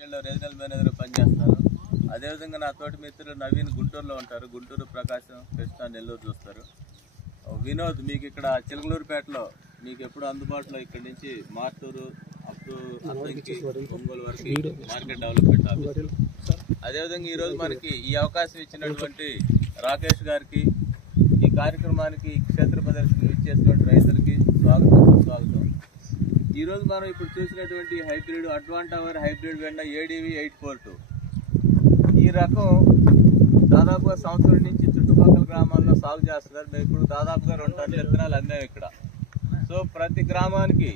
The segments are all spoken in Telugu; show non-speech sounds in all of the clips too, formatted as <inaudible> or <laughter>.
ఇండస్ట్రియల్లో రీజనల్ మేనేజర్ పనిచేస్తాను అదేవిధంగా నా తోటి మిత్రులు నవీన్ గుంటూరులో ఉంటారు. గుంటూరు ప్రకాశం కృష్ణ నెల్లూరు చూస్తారు. వినోద్ మీకు ఇక్కడ చిలకలూరుపేటలో మీకు ఎప్పుడు అందుబాటులో? ఇక్కడి నుంచి మార్టూరు అప్ టు అద్దంకి ఒంగోలు వరకు మార్కెట్ డెవలప్మెంట్ ఆఫీస్. అదేవిధంగా ఈరోజు మనకి ఈ అవకాశం ఇచ్చినటువంటి రాకేష్ గారికి ఈ కార్యక్రమానికి క్షేత్ర ప్రదర్శన ఇచ్చేసినటువంటి రైతులకి స్వాగతం స్వాగతం. ఈ రోజు మనం ఇప్పుడు చూసినటువంటి హైబ్రిడ్ అడ్వాంటవర్ హైబ్రిడ్ వెన్న ఏడీవీ ఎయిట్ ఫోర్ టూ. ఈ రకం దాదాపుగా సంవత్సరం నుంచి చుట్టుపక్కల గ్రామాల్లో సాగు చేస్తున్నారు. మేము ఇప్పుడు దాదాపుగా రెండు టన్నుల విత్తనాలు అమ్మాము ఇక్కడ. సో ప్రతి గ్రామానికి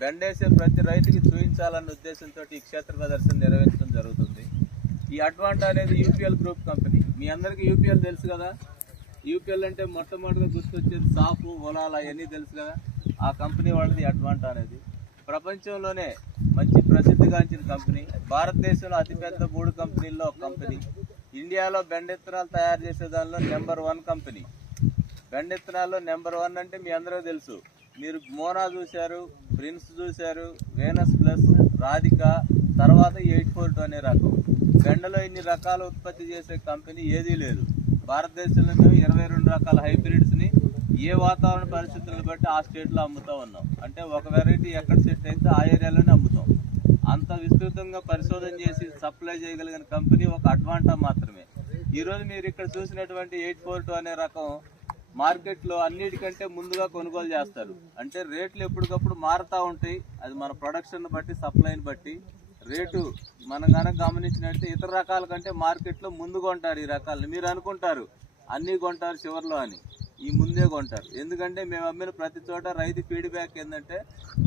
బెండేసే ప్రతి రైతుకి చూపించాలన్న ఉద్దేశంతో ఈ క్షేత్ర ప్రదర్శన నిర్వహించడం జరుగుతుంది. ఈ అడ్వాంటా అనేది యూపీఎల్ గ్రూప్ కంపెనీ. మీ అందరికీ యూపీఎల్ తెలుసు కదా? యూపీఎల్ అంటే మొట్టమొదటిగా గుర్తొచ్చేది సాఫ్ ఓలాల్ అవన్నీ తెలుసు కదా? ఆ కంపెనీ వాళ్ళది అడ్వాంటా అనేది. ప్రపంచంలోనే మంచి ప్రసిద్ధిగాంచిన కంపెనీ. భారతదేశంలో అతిపెద్ద మూడు కంపెనీల్లో ఒక కంపెనీ. ఇండియాలో బెండెత్తనాలు తయారు చేసే దానిలో నెంబర్ వన్ కంపెనీ. బెండెత్తనాల్లో నెంబర్ వన్ అంటే మీ అందరూ తెలుసు. మీరు మోనా చూశారు ప్రిన్స్ చూశారు వేనస్ ప్లస్ రాధిక తర్వాత ఎయిట్ ఫోర్ టూ అనే రకం. బెండలో ఇన్ని రకాల ఉత్పత్తి చేసే కంపెనీ ఏదీ లేదు. భారతదేశంలో మేము ఇరవై రెండు రకాల హైబ్రిడ్స్ని ఏ వాతావరణ పరిస్థితులను బట్టి ఆ స్టేట్లో అమ్ముతా ఉన్నాం. అంటే ఒక వెరైటీ ఎక్కడ సెట్ అయితే ఆ ఏరియాలోనే అమ్ముతాం. అంత విస్తృతంగా పరిశోధన చేసి సప్లై చేయగలిగిన కంపెనీ ఒక అడ్వాంటా మాత్రమే. ఈరోజు మీరు ఇక్కడ చూసినటువంటి ఎయిట్ ఫోర్ టూ అనే రకం మార్కెట్లో అన్నిటికంటే ముందుగా కొనుగోలు చేస్తారు. అంటే రేట్లు ఎప్పటికప్పుడు మారుతూ ఉంటాయి. అది మన ప్రొడక్షన్ బట్టి సప్లైని బట్టి. రేటు మనం కనుక గమనించినట్టు ఇతర రకాల కంటే మార్కెట్లో ముందు కొంటారు ఈ రకాలని. మీరు అనుకుంటారు అన్నీ కొంటారు చివర్లో అని. ఈ ముందే కొంటారు. ఎందుకంటే మేము అమ్మిన ప్రతి చోట రైతు ఫీడ్బ్యాక్ ఏంటంటే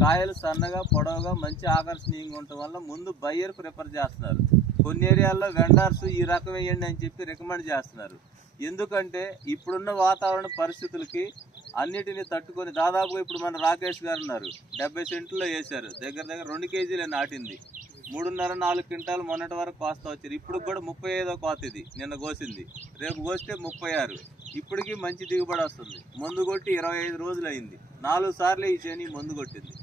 కాయలు సన్నగా పొడవుగా మంచి ఆకర్షణీయంగా ఉండటం వల్ల ముందు బయ్యర్ ప్రిఫర్ చేస్తున్నారు. కొన్ని ఏరియాల్లో వెండర్స్ ఈ రకం వేయండి అని చెప్పి రికమెండ్ చేస్తున్నారు. ఎందుకంటే ఇప్పుడున్న వాతావరణ పరిస్థితులకి అన్నిటిని తట్టుకొని దాదాపుగా ఇప్పుడు మన రాకేష్ గారు ఉన్నారు. డెబ్బై సెంట్లో వేశారు. దగ్గర దగ్గర రెండు కేజీలే నాటింది. మూడున్నర నాలుగు క్వింటాలు మొన్నటి వరకు కోస్తా వచ్చారు ఇప్పుడు కూడా ముప్పై ఐదో కోత ఇది నిన్న కోసింది. రేపు కోస్తే ముప్పై ఆరు. ఇప్పటికి మంచి దిగుబడి వస్తుంది. మందు కొట్టి ఇరవై ఐదు రోజులు అయింది నాలుగు సార్లు ఈ చేని మందు కొట్టింది.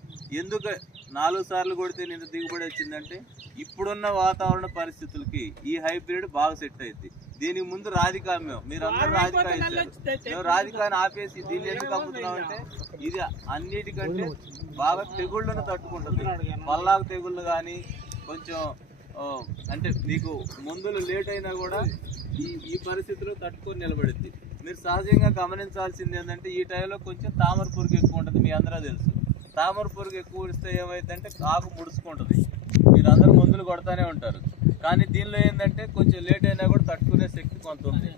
ఎందుకు నాలుగు సార్లు కొడితే నిన్న దిగుబడి వచ్చిందంటే ఇప్పుడున్న వాతావరణ పరిస్థితులకి ఈ హైబ్రిడ్ బాగా సెట్ అయింది దీనికి ముందు రాధిక అమ్మాం మీరు అందరూ రాధిక మేము రాధికాని ఆపేసి దీన్ని ఎందుకు అమ్ముతున్నాం అంటే ఇది అన్నిటికంటే బాగా తెగుళ్ళను తట్టుకుంటుంది. పల్లాకు తెగుళ్ళు కానీ కొంచెం అంటే మీకు మందులు లేట్ అయినా కూడా ఈ ఈ పరిస్థితిలో తట్టుకొని నిలబడింది. మీరు సహజంగా గమనించాల్సింది ఏంటంటే ఈ టైంలో కొంచెం తామర పురుగు ఎక్కువ ఉంటుంది మీ అందరూ తెలుసు. తామర పురుగు ఎక్కువ ఇస్తే ఏమైందంటే ఆకు ముడుచుకుంటుంది. మీరు అందరూ మందులు కొడతానే ఉంటారు. కానీ దీనిలో ఏంటంటే కొంచెం లేట్ అయినా కూడా తట్టుకునే శక్తి కొంత ఉంది.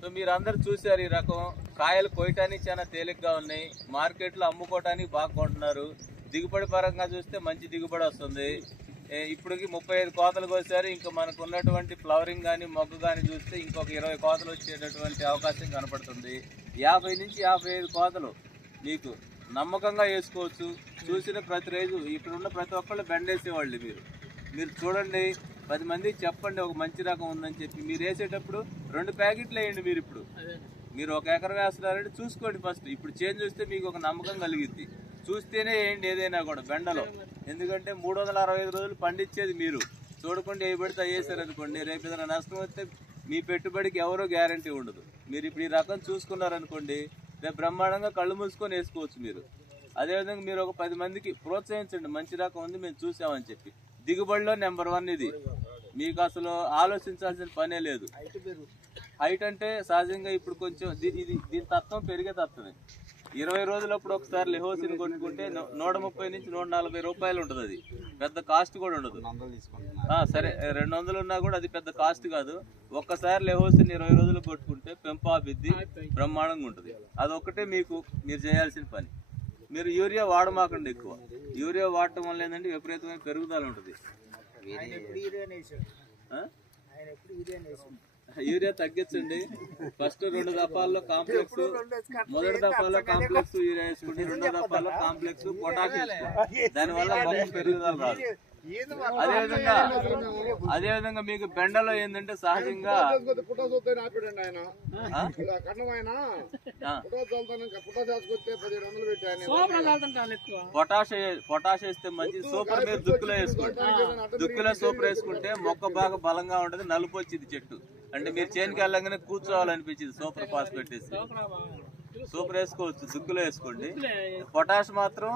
సో మీరు అందరు చూశారు ఈ రకం. కాయలు కోయటానికి చాలా తేలిగ్గా ఉన్నాయి. మార్కెట్లో అమ్ముకోవటానికి బాగా కొంటున్నారు. దిగుబడి పరంగా చూస్తే మంచి దిగుబడి వస్తుంది. ఇప్పటికి ముప్పై ఐదు కోతలు కోసారు. ఇంకా మనకు ఉన్నటువంటి ఫ్లవరింగ్ కానీ మొగ్గు కానీ చూస్తే ఇంకొక ఇరవై కోతలు వచ్చేటటువంటి అవకాశం కనపడుతుంది. యాభై నుంచి యాభై ఐదు కోతలు మీకు నమ్మకంగా వేసుకోవచ్చు. చూసిన ప్రతి రైతు ఇక్కడ ఉన్న ప్రతి ఒక్కళ్ళు బెండేసేవాళ్ళు మీరు. మీరు చూడండి పది మంది చెప్పండి ఒక మంచి రకం ఉందని చెప్పి. మీరు వేసేటప్పుడు రెండు ప్యాకెట్లు వేయండి మీరు ఇప్పుడు. మీరు ఒక ఎకరం వేస్తున్నారంటే చూసుకోండి ఫస్ట్. ఇప్పుడు చేంజ్ చూస్తే మీకు ఒక నమ్మకం కలిగిద్ది. చూస్తేనే వేయండి ఏదైనా కూడా బెండలో. ఎందుకంటే మూడు వందల అరవై ఐదు రోజులు పండించేది మీరు. చూడకుండా ఏ పడితే వేసారు అనుకోండి. రేపు ఏదైనా నష్టం వస్తే మీ పెట్టుబడికి ఎవరో గ్యారంటీ ఉండదు. మీరు ఇప్పుడు ఈ రకం చూసుకున్నారనుకోండి రేపు బ్రహ్మాండంగా కళ్ళు మూసుకొని వేసుకోవచ్చు మీరు. అదేవిధంగా మీరు ఒక పది మందికి ప్రోత్సహించండి. మంచి రకం ఉంది మేము చూసామని చెప్పి. దిగుబడిలో నెంబర్ వన్ ఇది. మీకు అసలు ఆలోచించాల్సిన పనే లేదు. హైట్ అంటే సహజంగా ఇప్పుడు కొంచెం ఇది దీని తత్వం పెరిగే తత్వమే. ఇరవై రోజులప్పుడు ఒకసారి లెహోసిని కొనుక్కుంటే నూట ముప్పై నుంచి నూట నలభై రూపాయలు ఉంటుంది అది. పెద్ద కాస్ట్ కూడా ఉండదు. సరే రెండు వందలు ఉన్నా కూడా అది పెద్ద కాస్ట్ కాదు. ఒక్కసారి లెహోసిన్ ఇరవై రోజులు కొట్టుకుంటే పెంపాబిద్ది బ్రహ్మాండంగా ఉంటుంది. అదొక్కటే మీకు మీరు చేయాల్సిన పని. మీరు యూరియా వాడమాకండి ఎక్కువ. యూరియా వాడటం వల్ల ఏంటంటే విపరీతమైన పెరుగుదల ఉంటుంది? యూరియా తగ్గించండి. ఫస్ట్ రెండు దఫాల్లో కాంప్లెక్స్ మొదటి దఫాలో కాంప్లెక్స్ <laughs> యూరియా వేసుకోండి రెండో దఫాలో కాంప్లెక్స్ పొటాష్ వేసుకోండి దానివల్ల మొక్క పెరుగుదల రాదు. అదే విధంగా అదే విధంగా మీకు బెండలో ఏంటంటే సహజంగా పొటాష్ పొటాష్ వేస్తే మంచిది సూపర్ మీరు దుక్కులో వేసుకోండి దుక్కులో సూపర్ వేసుకుంటే మొక్క బాగా బలంగా ఉంటది నలుపు వచ్చింది చెట్టు. అంటే మీరు చేనుకి వెళ్ళగానే కూర్చోవాలనిపించింది. సూపర్ పాస్ పెట్టేసి. సూపర్ వేసుకోవచ్చు. దుక్కులో వేసుకోండి. పొటాష్ మాత్రం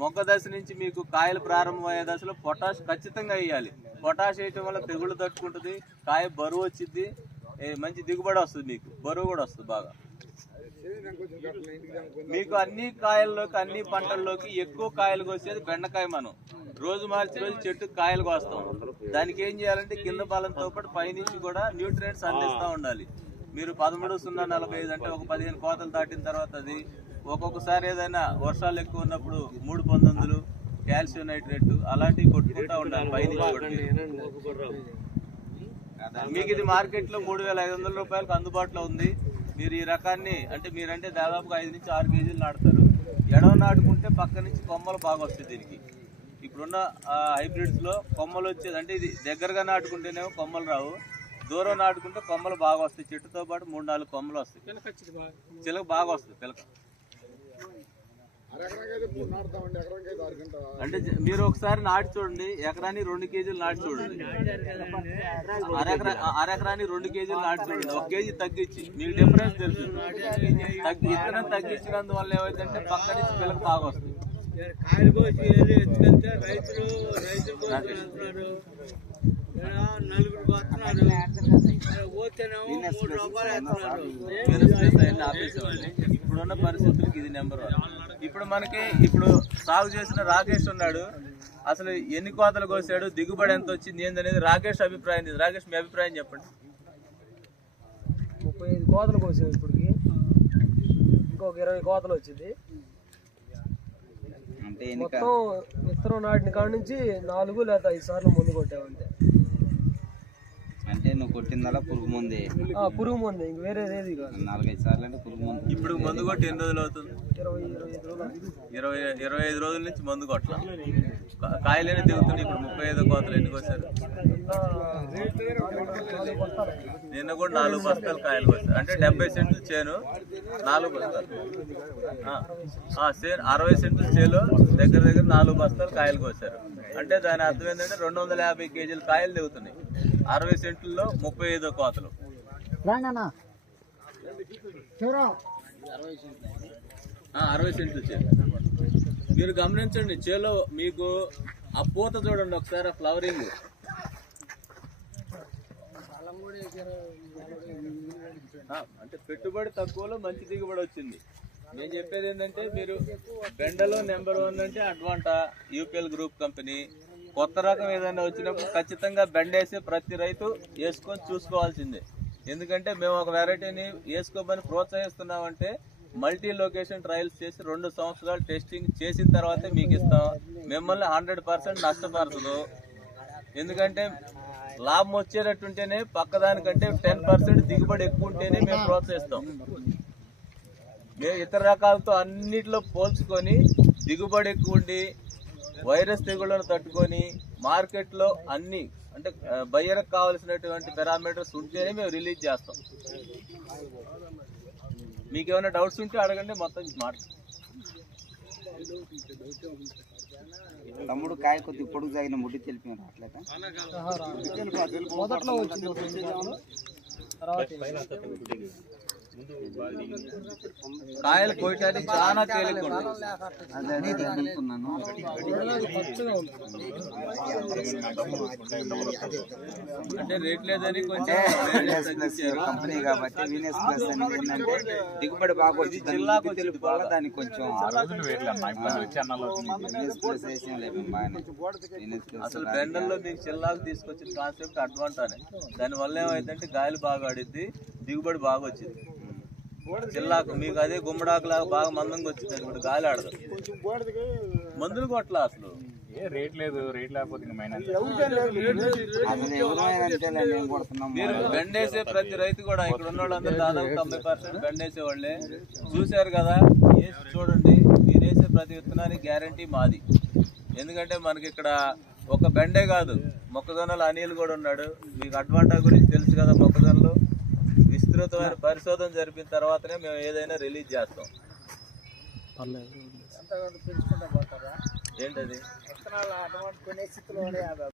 మొగ్గ దశ నుంచి మీకు కాయలు ప్రారంభమయ్యే దశలో పొటాష్ ఖచ్చితంగా వేయాలి. పొటాష్ వేయటం వల్ల తెగుళ్ళు తట్టుకుంటుంది. కాయ బరువు వచ్చింది మంచి దిగుబడి వస్తుంది మీకు. బరువు కూడా వస్తుంది బాగా. మీకు అన్ని కాయల్లోకి అన్ని పంటల్లోకి ఎక్కువ కాయలు కోసేది బెండకాయ మనం. రోజు మార్చి రోజు చెట్టు కాయలు కోస్తాం. దానికి ఏం చేయాలంటే కింద బలంతో పాటు పైనుంచి కూడా న్యూట్రియంట్స్ అందిస్తూ ఉండాలి. మీరు పదమూడు సున్నా నలభై ఐదు అంటే ఒక పదిహేను కోతలు దాటిన తర్వాత అది ఒక్కొక్కసారి ఏదైనా వర్షాలు ఎక్కువ ఉన్నప్పుడు మూడు పంతొమ్మిదిలు కాల్షియం నైట్రేట్ అలాంటివి కొట్టుకుంటా ఉండాలి మీరు. మీకు ఇది మార్కెట్లో మూడు వేల ఐదు వందల రూపాయలకు అందుబాటులో ఉంది. మీరు ఈ రకాన్ని అంటే మీరంటే దాదాపుగా ఐదు నుంచి ఆరు కేజీలు నాటుతారు. ఎడవ నాటుకుంటే పక్క నుంచి కొమ్మలు బాగా వస్తాయి దీనికి. ఇప్పుడున్న హైబ్రిడ్స్లో కొమ్మలు వచ్చేది. అంటే ఇది దగ్గరగా నాటుకుంటేనేమో కొమ్మలు రావు. దూరం నాటుకుంటే కొమ్మలు బాగా వస్తాయి. చెట్టుతో పాటు మూడు నాలుగు కొమ్మలు వస్తాయి. చిలక బాగా. వస్తుంది పిలక. అంటే మీరు ఒకసారి నాటి చూడండి. ఎకరాన్ని రెండు కేజీలు నాటి చూడండి. అరెకరా అరెకరాన్ని రెండు కేజీలు నాటి చూడండి. ఒక కేజీ తగ్గించి. మీకు డిఫరెన్స్ తగ్గి ఇత్తనం తగ్గించినందువల్ల ఏమైందంటే పక్క నుంచి పిల్లక బాగా వస్తుంది. కాయలు కోసి వెళ్ళి ఎత్తుకెళ్తే రైతులు నలుగురు వస్తున్నారు పోతేనేమో మూడు రూపాయలు వేస్తున్నారు. మినిస్ట్రీస్ అవన్నీ ఆపేసేవాళ్ళు. ఇప్పుడున్న పరిస్థితులకి ఇది నెంబర్ వన్. ఇప్పుడు మనకి ఇప్పుడు సాగు చేసిన రాకేష్ ఉన్నాడు. అసలు ఎన్ని కోతలు కోసాడు దిగుబడి ఎంత వచ్చింది ఏందనేది రాకేష్ అభిప్రాయం ఇది. రాకేష్ మీ అభిప్రాయం చెప్పండి. ముప్పై ఐదు కోతలు కోసాం ఇప్పటికి. ఇంకొక ఇరవై కోతలు వచ్చింది. అంటే మొత్తం విత్తనం నాటిన కాడ నుంచి నాలుగు లేదా ఐదు సార్లు ముందు కొట్టామంతే. అంటే నువ్వు కొట్టిందల్లా పురుగు ముందే? ఆ, పురుగు మందు. ఇంక వేరేది ఏది కాదు. నాలుగైదు సార్లు అంటే పురుగు ముందు. ఇప్పుడు మందు కొట్టి ఎన్ని రోజులు అవుతుంది? ఇరవై ఇరవై ఐదు రోజులు ఇరవై ఇరవై ఐదు రోజుల నుంచి మందు కొట్ల? కాయలు దిగుతున్నాయి ఇప్పుడు ముప్పై ఐదు కోతలు ఎన్ని కోసారు నాలుగు కొట్టాలి నిన్న కూడా నాలుగు బస్తాలు కాయలు కోసారు అంటే డెబ్బై సెంట్లు చేను నాలుగు బస్తాలు. చేను అరవై సెంట్లు చేలో దగ్గర దగ్గర నాలుగు బస్తాలు కాయలు కోసారు అంటే దాని అర్థం ఏంటంటే రెండు వందల యాభై కేజీలు కాయలు దిగుతున్నాయి అరవై సెంట్లలో ముప్పై ఐదో కోతలు. అరవై సెంట్లు చేను. మీరు గమనించండి చేలో మీకు ఆ పూత చూడండి ఒకసారి ఆ ఫ్లవరింగ్. అంటే పెట్టుబడి తక్కువలో మంచి దిగుబడి వచ్చింది. నేను చెప్పేది ఏంటంటే మీరు బెండలో నెంబర్ వన్ అంటే అడ్వాంటా యూపీఎల్ గ్రూప్ కంపెనీ. కొత్త రకం ఏదైనా వచ్చినప్పుడు ఖచ్చితంగా బెండ వేసే ప్రతి రైతు వేసుకొని చూసుకోవాల్సిందే. ఎందుకంటే మేము ఒక వెరైటీని వేసుకోమని ప్రోత్సహిస్తున్నామంటే మల్టీ లొకేషన్ ట్రయల్స్ చేసి రెండు సంవత్సరాలు టెస్టింగ్ చేసిన తర్వాతే మీకు ఇస్తాం. మిమ్మల్ని హండ్రెడ్ పర్సెంట్ నష్టపరచదు. ఎందుకంటే లాభం వచ్చేటట్టుంటేనే పక్కదానికంటే టెన్ పర్సెంట్ దిగుబడి ఎక్కువ ఉంటేనే మేము ప్రోత్సహిస్తాం. మేము ఇతర రకాలతో అన్నిటిలో పోల్చుకొని దిగుబడి ఎక్కువ ఉండి వైరస్ తెగుళ్ళను తట్టుకొని మార్కెట్లో అన్ని అంటే బయ్యరకు కావాల్సినటువంటి పారామీటర్స్ ఉంటేనే మేము రిలీజ్ చేస్తాం. మీకు ఏమైనా డౌట్స్ ఉంటే అడగండి మొత్తం మాట. తమ్ముడు కాయ కొద్ది పొడుగు సాగిన ముడ్డి అట్లేక మొదట్లో వచ్చింది కాయలు కోయటానికి చాలా తేలిక అనుకున్నాను. అంటే రేట్ లేదని కొంచెం కంపెనీ కాబట్టి వీనస్ ప్లస్ అని ఏంటంటే దిగుబడి బాగా వచ్చింది. జిల్లాకు ముడ్డి తెలుపు వల్ల దానికి కొంచెం అసలు బెండల్లో మీకు చిల్లాకు తీసుకొచ్చిన కాన్సెప్ట్ అడ్వాంటానే దాని వల్ల ఏమైందంటే గాలి బాగా ఆడిద్ది దిగుబడి బాగా వచ్చింది. చిల్లాకు మీకు అదే గుమ్మడాకులాగా బాగా మందంగా వచ్చింది ఇప్పుడు గాలి ఆడదు. మందులు కొట్ల అసలు? ఎవరైనా అంతేలే మేము కొడుతున్నాం మీరు బెండేసే ప్రతి రైతు కూడా ఇక్కడ ఉన్న వాళ్ళందరూ దాదాపు తొంభై పర్సెంట్ బెండేసే వాళ్ళే చూశారు కదా వేసి చూడండి మీరు వేసే ప్రతి విత్తనానికి గ్యారంటీ మాది. ఎందుకంటే మనకి ఇక్కడ ఒక బెండే కాదు మొక్కజొన్నలు అనిల్ కూడా ఉన్నాడు. మీకు అడ్వాంటా గురించి తెలుసు కదా మొక్కజొన్నలు. విస్తృతమైన పరిశోధన జరిపిన తర్వాతనే మేము ఏదైనా రిలీజ్ చేస్తాం. ఏంటది?